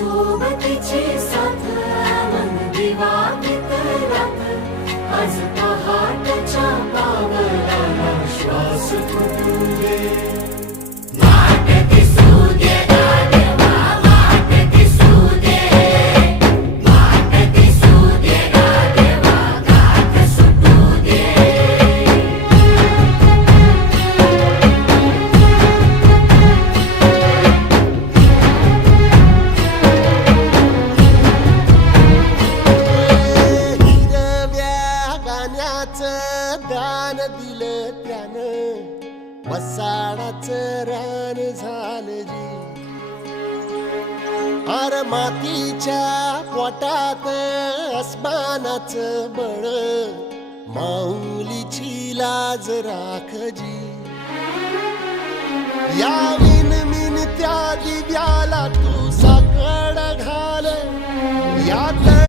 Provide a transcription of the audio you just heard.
सोबतीची साथ मन दिवाळीत रात आज पहाटच्या पावलाला श्वास फुटू दे वाट दिसू दे गाढवा वाट दिसू दे वाट दिसू दे गाढवा गाठ सुटू दे दान दिलं त्यानं वसाडाचं रान झालं जी अर मातीच्या पोटात अस्मानाचं बळ माऊलीची लाज राखजी या विनमिन त्या दिव्याला तू साकड घाल यात